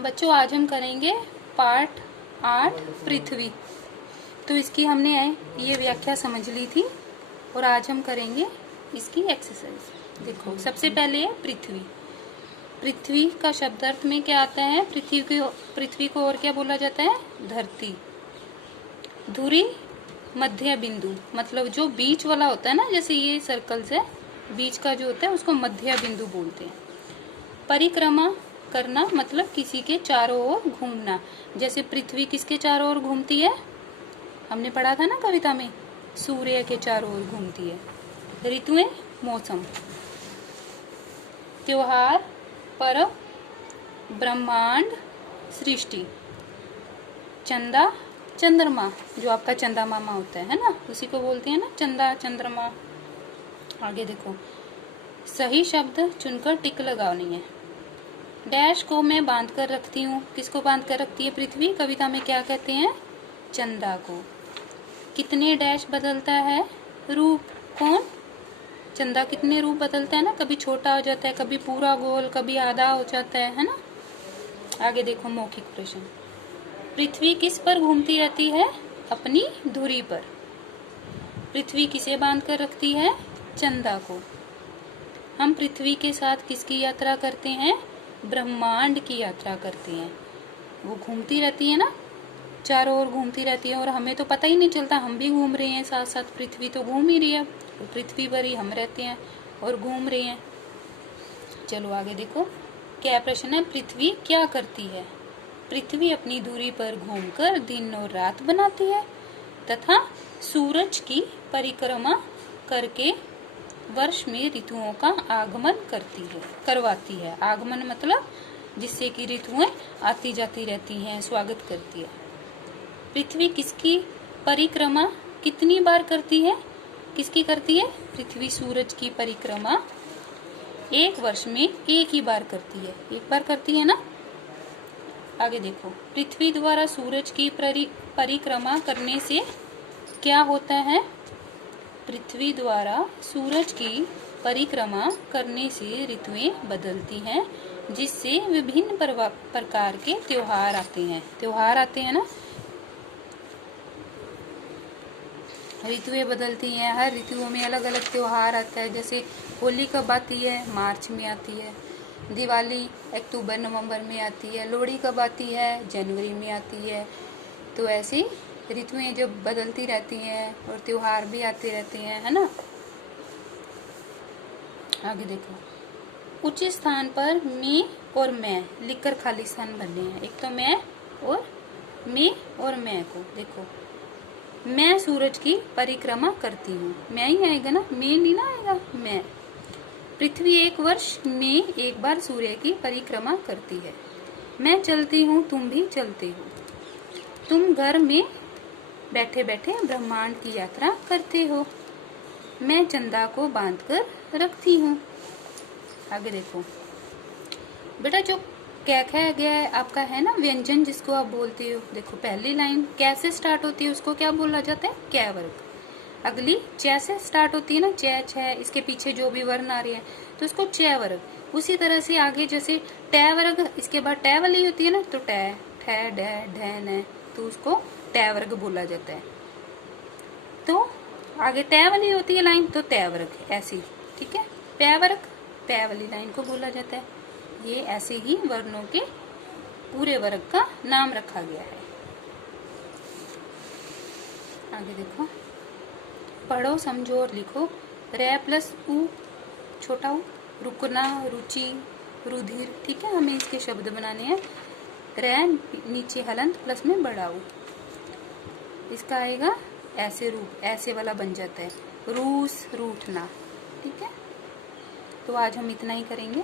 बच्चों आज हम करेंगे पार्ट 8 पृथ्वी। तो इसकी हमने ये व्याख्या समझ ली थी और आज हम करेंगे इसकी एक्सरसाइज। देखो सबसे पहले है पृथ्वी। पृथ्वी का शब्दार्थ में क्या आता है? पृथ्वी को और क्या बोला जाता है? धरती। धुरी मध्य बिंदु, मतलब जो बीच वाला होता है ना, जैसे ये सर्कल से बीच का जो होता है उसको मध्य बिंदु बोलते हैं। परिक्रमा करना मतलब किसी के चारों ओर घूमना। जैसे पृथ्वी किसके चारों ओर घूमती है? हमने पढ़ा था ना कविता में, सूर्य के चारों ओर घूमती है। ऋतुएं, मौसम, त्योहार, पर्व, ब्रह्मांड, सृष्टि, चंदा, चंद्रमा, जो आपका चंदा मामा होता है ना, उसी को बोलते हैं ना चंदा चंद्रमा। आगे देखो, सही शब्द चुनकर टिक लगानी है। डैश को मैं बांध कर रखती हूँ। किसको बांध कर रखती है पृथ्वी? कविता में क्या कहते हैं? चंदा को। कितने डैश बदलता है रूप? कौन? चंदा कितने रूप बदलता है ना, कभी छोटा हो जाता है, कभी पूरा गोल, कभी आधा हो जाता है ना। आगे देखो मौखिक प्रश्न। पृथ्वी किस पर घूमती रहती है? अपनी धुरी पर। पृथ्वी किसे बांध कर रखती है? चंदा को। हम पृथ्वी के साथ किसकी यात्रा करते हैं? ब्रह्मांड की यात्रा करते हैं। वो घूमती रहती है ना, चारों ओर घूमती रहती है और हमें तो पता ही नहीं चलता, हम भी घूम रहे हैं साथ साथ। पृथ्वी तो घूम ही रही है, तो पृथ्वी पर ही हम रहते हैं और घूम रहे हैं। चलो आगे देखो, क्या प्रश्न है? पृथ्वी क्या करती है? पृथ्वी अपनी दूरी पर घूमकर दिन और रात बनाती है तथा सूरज की परिक्रमा करके वर्ष में ऋतुओं का आगमन करवाती है। आगमन मतलब जिससे कि ऋतुएं आती जाती रहती हैं, स्वागत करती है। पृथ्वी किसकी परिक्रमा कितनी बार करती है? किसकी करती है? पृथ्वी सूरज की परिक्रमा एक वर्ष में एक ही बार करती है। एक बार करती है ना। आगे देखो, पृथ्वी द्वारा सूरज की परिक्रमा करने से क्या होता है? पृथ्वी द्वारा सूरज की परिक्रमा करने से ऋतुएं बदलती हैं, जिससे विभिन्न प्रकार के त्योहार आते हैं। त्योहार आते हैं ना, ऋतुएं बदलती हैं। हर ऋतुओं में अलग अलग त्योहार आता है। जैसे होली कब आती है? मार्च में आती है। दिवाली अक्टूबर नवंबर में आती है। लोहड़ी कब आती है? जनवरी में आती है। तो ऐसी ऋतुएं जब बदलती रहती हैं और त्योहार भी आते रहते हैं, है ना। आगे देखो, उच्च स्थान पर मैं और मैं लिखकर खाली स्थान भरने हैं। एक तो मैं और मैं को देखो, मैं सूरज की परिक्रमा करती हूँ। मैं ही आएगा ना, मैं नहीं ना आएगा, मैं। पृथ्वी एक वर्ष में एक बार सूर्य की परिक्रमा करती है। मैं चलती हूँ, तुम भी चलते हो। तुम घर में बैठे बैठे ब्रह्मांड की यात्रा करते हो। मैं चंदा को बांध कर रखती हूँ। आगे देखो बेटा, जो कहा गया है आपका है ना व्यंजन, जिसको आप बोलते हो। देखो पहली लाइन कैसे स्टार्ट होती है उसको क्या बोला जाता है? कै वर्ग। अगली च से स्टार्ट होती है ना, च छ, इसके पीछे जो भी वर्ण आ रहे हैं तो उसको च वर्ग। उसी तरह से आगे जैसे ट वर्ग, इसके बाद ट वाली होती है ना, तो ट, ठ, ढ, ढ, न, तो उसको ट वर्ग बोला जाता है। तो आगे ट वाली होती है लाइन तो ट वर्ग, ऐसी। ठीक है, प वर्ग प वाली लाइन को बोला जाता है। ये ऐसे ही वर्णों के पूरे वर्ग का नाम रखा गया है। आगे देखो, पढ़ो, समझो और लिखो। रे प्लस उ, छोटा उ, रुकना, रुचि, रुधिर। ठीक है, हमें इसके शब्द बनाने हैं। रे नीचे हलंत प्लस में बड़ा उ, इसका आएगा ऐसे रूप, ऐसे वाला बन जाता है। रूस, रूठना। ठीक है, तो आज हम इतना ही करेंगे।